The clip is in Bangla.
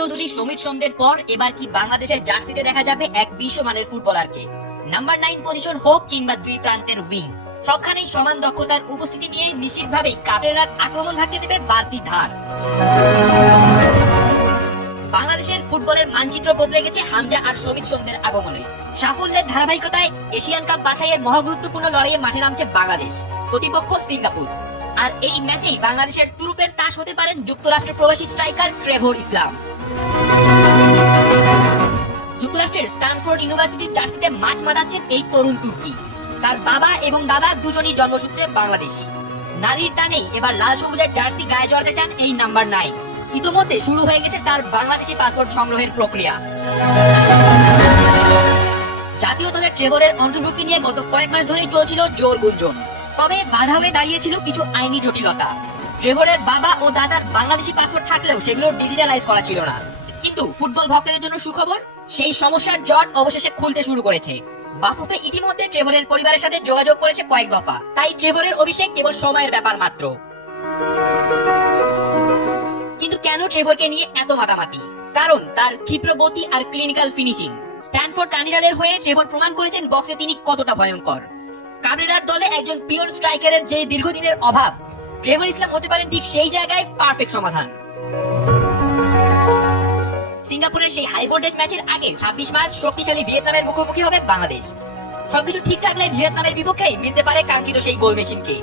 চৌধুরী সমিত সোমদের পর এবার কি বাংলাদেশের জার্সিতে দেখা যাবে এক বিশ্বমানের ফুটবলারকে? নাম্বার নাইন পজিশন হোক কিংবা দুই প্রান্তের উইং সবখানেই সমান দক্ষতার উপস্থিতি নিয়ে নিশ্চিতভাবেই কাবরেরার আক্রমণ ভাগতে দেবে বাড়তি ধার। বাংলাদেশের ফুটবলের মানচিত্র বদলে গেছে হামজা আর সমিত সোমদের আগমনে। সাফল্যের ধারাবাহিকতায় এশিয়ান কাপ বাছাইয়ের মহাগুরুত্বপূর্ণ লড়াইয়ে মাঠে নামছে বাংলাদেশ, প্রতিপক্ষ সিঙ্গাপুর। আর এই ম্যাচেই বাংলাদেশের তুরুপের তাস হতে পারেন যুক্তরাষ্ট্র প্রবাসী স্ট্রাইকার ট্রেভর ইসলাম। যুক্তরাষ্ট্রের স্ট্যানফোর্ড ইউনিভার্সিটির জার্সিতে মাঠ মাতাচ্ছেন এই তরুণ তুর্কি। তার বাবা এবং দাদা দুজনই জন্মসূত্রে বাংলাদেশী। নারীর টানেই এবার লাল সবুজের জার্সি গায়ে জড়াতে চান এই নাম্বার নাইন। ইতিমধ্যে শুরু হয়ে গেছে তার বাংলাদেশি পাসপোর্ট সংগ্রহের প্রক্রিয়া। জাতীয় দলের ট্রেভরের অন্তর্ভুক্তি নিয়ে গত কয়েক মাস ধরেই চলছিল জোর গুঞ্জন। তবে বাধা হয়ে দাঁড়িয়েছিল কিছু আইনি জটিলতা। ট্রেভরের বাবা ও দাদার বাংলাদেশি পাসপোর্ট থাকলেও সেগুলো ডিজিটালাইজ করা ছিল না। কিন্তু ফুটবল ভক্তদের জন্য সুখবর, সেই সমস্যার জট অবশেষে খুলতে শুরু করেছে। বাফুফে ইতিমধ্যে ট্রেভরের পরিবারের সাথে যোগাযোগ করেছে কয়েক দফা। তাই ট্রেভরের অভিষেক কেবল সময়ের ব্যাপার মাত্র। কিন্তু কেন ট্রেভরকে নিয়ে এত মাতামাতি? কারণ তার ক্ষিপ্র গতি আর ক্লিনিক্যাল ফিনিশিং স্ট্যানফোর্ড কানিডালের হয়ে ট্রেভর প্রমাণ করেছেন বক্সে তিনি কতটা ভয়ঙ্কর। কাবরেরার দলে একজন পিওর স্ট্রাইকারের যে দীর্ঘদিনের অভাব ট্রেভর ইসলাম হতে পারেন ঠিক সেই জায়গায় পারফেক্ট সমাধান। সিঙ্গাপুরের সেই হাই ভোল্টেজ ম্যাচের আগে ছাব্বিশ মার্চ শক্তিশালী ভিয়েতনামের মুখোমুখি হবে বাংলাদেশ। সবকিছু ঠিক থাকলে ভিয়েতনামের বিপক্ষে মিলতে পারে কাঙ্ক্ষিত সেই গোল মেশিনকে